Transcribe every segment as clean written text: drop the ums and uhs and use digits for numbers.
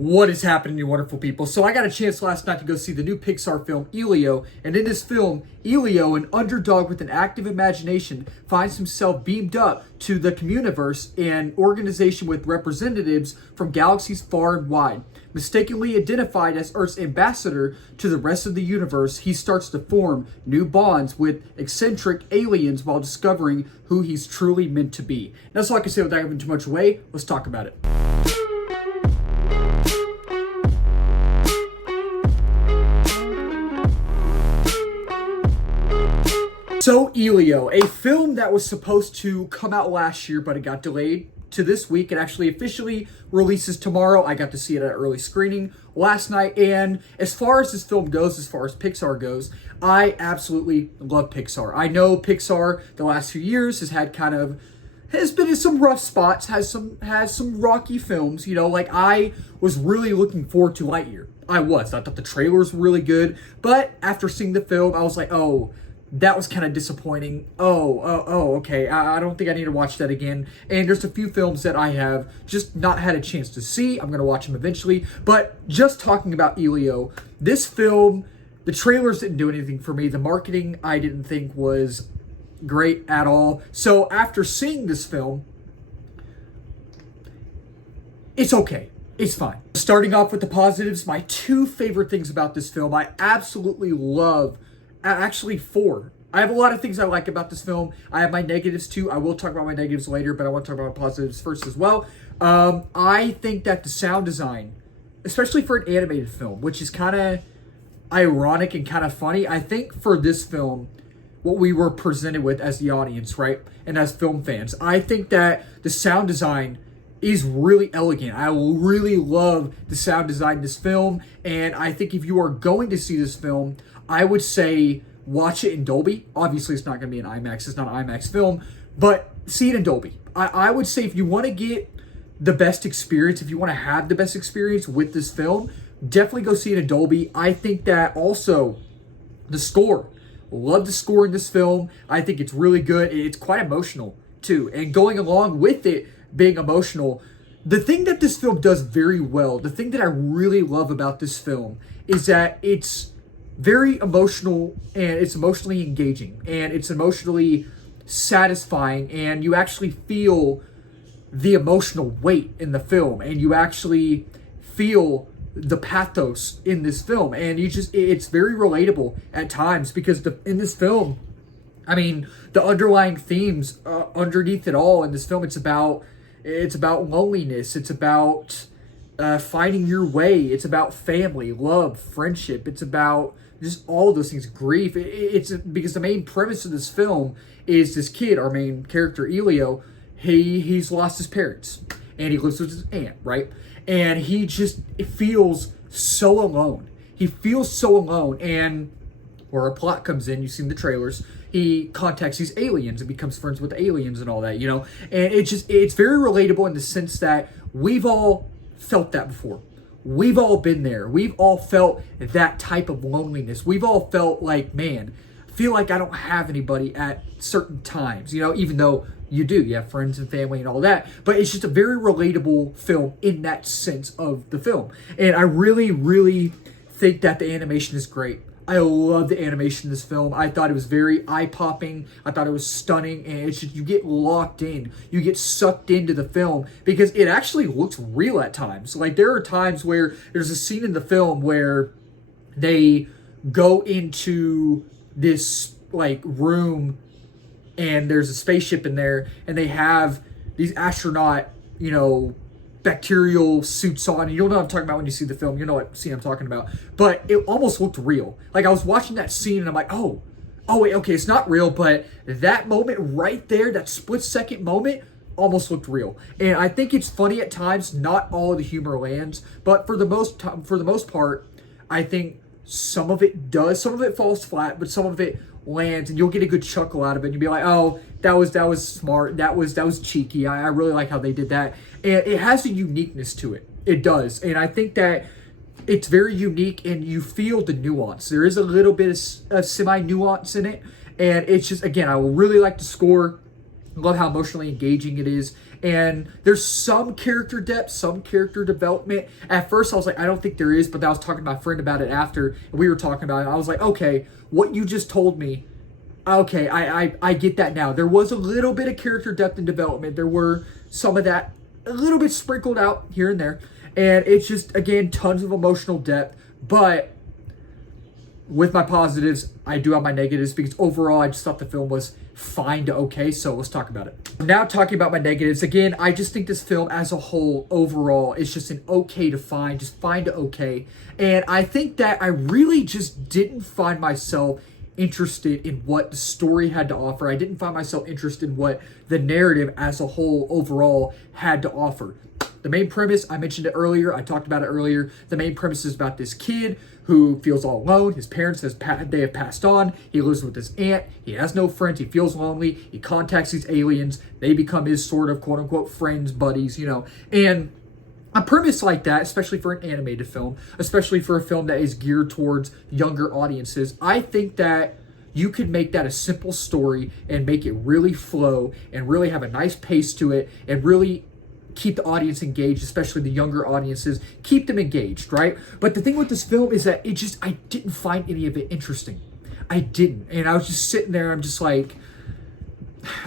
What is happening, you wonderful people? So I got a chance last night to go see the new Pixar film, Elio. And in this film, Elio, an underdog with an active imagination, finds himself beamed up to the Communiverse, an organization with representatives from galaxies far and wide. Mistakenly identified as Earth's ambassador to the rest of the universe, he starts to form new bonds with eccentric aliens while discovering who he's truly meant to be. That's all I can say without giving too much away. Let's talk about it. So, Elio, a film that was supposed to come out last year, but it got delayed to this week. It actually officially releases tomorrow. I got to see it at an early screening last night. And as far as this film goes, as far as Pixar goes, I absolutely love Pixar. I know Pixar the last few years has been in some rough spots, has some rocky films. You know, like I was really looking forward to Lightyear. I thought the trailers were really good, but after seeing the film, I was like, oh, that was kind of disappointing. Okay. I don't think I need to watch that again. And there's a few films that I have just not had a chance to see. I'm going to watch them eventually. But just talking about Elio, this film, the trailers didn't do anything for me. The marketing I didn't think was great at all. So after seeing this film, it's okay. It's fine. Starting off with the positives, my two favorite things about this film, I absolutely love. Actually, four. I have a lot of things I like about this film. I have my negatives too. I will talk about my negatives later, but I want to talk about my positives first as well. I think that the sound design, especially for an animated film, which is kind of ironic and kind of funny, I think for this film, what we were presented with as the audience, right, and as film fans, I think that the sound design is really elegant. I really love the sound design in this film, and I think if you are going to see this film, I would say watch it in Dolby. Obviously, it's not going to be an IMAX. It's not an IMAX film, but see it in Dolby. I would say if you want to get the best experience, if you want to have the best experience with this film, definitely go see it in Dolby. I think that also the score, love the score in this film. I think it's really good. It's quite emotional too. And going along with it being emotional, the thing that this film does very well, the thing that I really love about this film is that it's very emotional, and it's emotionally engaging, and it's emotionally satisfying, and you actually feel the emotional weight in the film, and you actually feel the pathos in this film, and it's very relatable at times, because in this film, I mean, the underlying themes underneath it all in this film, it's about loneliness, it's about finding your way, it's about family, love, friendship, it's about just all of those things, grief. It's because the main premise of this film is this kid, our main character, Elio, he's lost his parents, and he lives with his aunt, right? And he just feels so alone. He feels so alone, and where a plot comes in, you've seen the trailers, he contacts these aliens and becomes friends with aliens and all that, you know? And it's very relatable in the sense that we've all felt that before. We've all been there. We've all felt that type of loneliness. We've all felt like, man, I feel like I don't have anybody at certain times, you know, even though you do. You have friends and family and all that. But it's just a very relatable film in that sense of the film. And I really, really think that the animation is great. I love the animation in this film. I thought it was very eye-popping. I thought it was stunning. And it's just, you get locked in. You get sucked into the film because it actually looks real at times. Like, there are times where there's a scene in the film where they go into this, like, room and there's a spaceship in there and they have these astronaut, you know, bacterial suits on. You'll know what I'm talking about when you see the film. You know what scene I'm talking about. But it almost looked real. Like, I was watching that scene and I'm like, oh wait, okay, it's not real, but that moment right there, that split-second moment, almost looked real. And I think it's funny at times. Not all of the humor lands, but for the most part, I think some of it does. Some of it falls flat, but some of it lands, and you'll get a good chuckle out of it. And you'll be like, oh, that was smart. That was cheeky. I really like how they did that. And it has a uniqueness to it. It does. And I think that it's very unique, and you feel the nuance. There is a little bit of semi-nuance in it. And it's just, again, I really like the score. love how emotionally engaging it is. And there's some character depth, some character development. At first, I was like, I don't think there is, but I was talking to my friend about it after, and we were talking about it. I was like, okay, what you just told me, okay, I get that now. There was a little bit of character depth and development. There were some of that, a little bit sprinkled out here and there. And it's just, again, tons of emotional depth. But with my positives, I do have my negatives, because overall, I just thought the film was fine to okay. So let's talk about it. Now, talking about my negatives, again, I just think this film as a whole, overall, is just an okay to fine, just fine to okay. And I think that I really just didn't find myself interested in what the story had to offer. I didn't find myself interested in what the narrative as a whole, overall, had to offer. The main premise, I mentioned it earlier, I talked about it earlier. The main premise is about this kid who feels all alone. His parents, they have passed on. He lives with his aunt. He has no friends. He feels lonely. He contacts these aliens. They become his sort of quote unquote friends, buddies, you know. And a premise like that, especially for an animated film, especially for a film that is geared towards younger audiences, I think that you could make that a simple story and make it really flow and really have a nice pace to it and really keep the audience engaged, especially the younger audiences, keep them engaged, right? But the thing with this film is that I didn't find any of it interesting. I didn't. And I was just sitting there, I'm just like,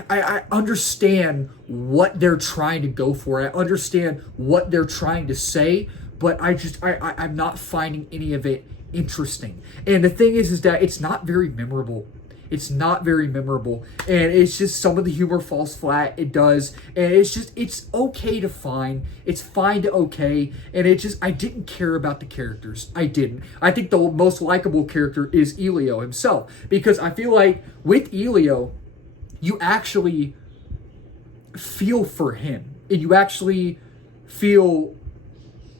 I understand what they're trying to go for. I understand what they're trying to say, but I'm not finding any of it interesting. And the thing is that it's not very memorable. It's not very memorable. And it's just, some of the humor falls flat. It does. And it's okay to fine. It's fine to okay. And I didn't care about the characters. I didn't. I think the most likable character is Elio himself. Because I feel like with Elio, you actually feel for him. And you actually feel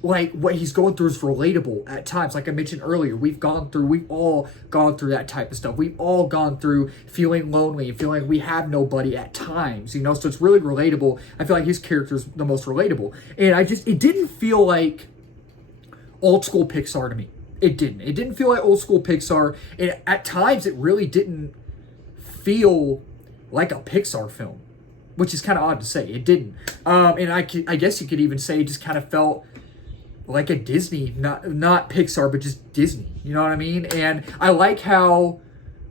like what he's going through is relatable at times. Like I mentioned earlier, we've all gone through that type of stuff. We've all gone through feeling lonely and feeling like we have nobody at times, you know? So it's really relatable. I feel like his character is the most relatable. And it didn't feel like old school Pixar to me. It didn't. It didn't feel like old school Pixar. And at times it really didn't feel like a Pixar film, which is kind of odd to say. It didn't. And I guess you could even say it just kind of felt like a Disney, not Pixar, but just Disney. You know what I mean? And I like how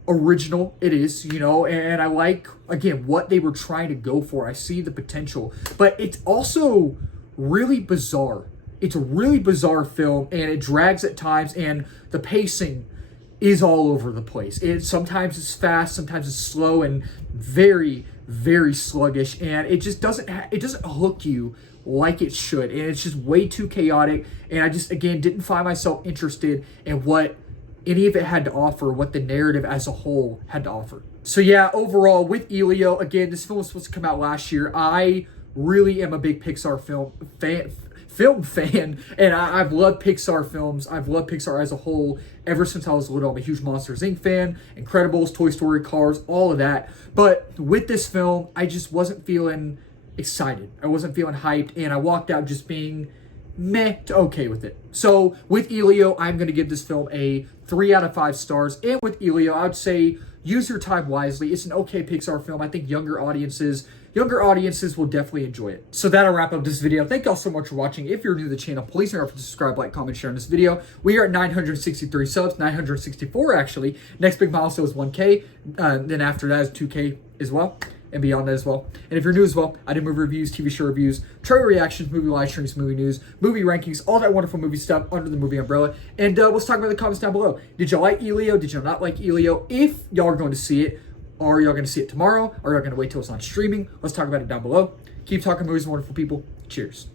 original it is, you know, and I like, again, what they were trying to go for. I see the potential, but it's also really bizarre. It's a really bizarre film, and it drags at times, and the pacing is all over the place. Sometimes it's fast, sometimes it's slow, and very, very sluggish, and it just doesn't hook you like it should, and it's just way too chaotic. And I just, again, didn't find myself interested in what any of it had to offer, what the narrative as a whole had to offer. So yeah, overall with Elio, again, this film was supposed to come out last year. I really am a big Pixar film fan, and I've loved Pixar films. I've loved Pixar as a whole ever since I was little. I'm a huge Monsters Inc. fan, Incredibles, Toy Story, Cars, all of that. But with this film, I just wasn't feeling excited. I wasn't feeling hyped, and I walked out just being meh to okay with it. So with Elio, I'm going to give this film a 3 out of 5 stars. And with Elio, I would say use your time wisely. It's an okay Pixar film. I think younger audiences will definitely enjoy it. So that'll wrap up this video. Thank y'all so much for watching. If you're new to the channel, please remember to subscribe, like, comment, share on this video. We are at 963 subs, 964 actually. Next big milestone is 1K. Then after that is 2K as well, and beyond that as well. And if you're new as well, I do movie reviews, TV show reviews, trailer reactions, movie live streams, movie news, movie rankings, all that wonderful movie stuff under the movie umbrella. And let's talk about in the comments down below. Did y'all like Elio? Did y'all not like Elio? If y'all are going to see it, are y'all going to see it tomorrow? Or are y'all going to wait till it's on streaming? Let's talk about it down below. Keep talking movies, wonderful people. Cheers.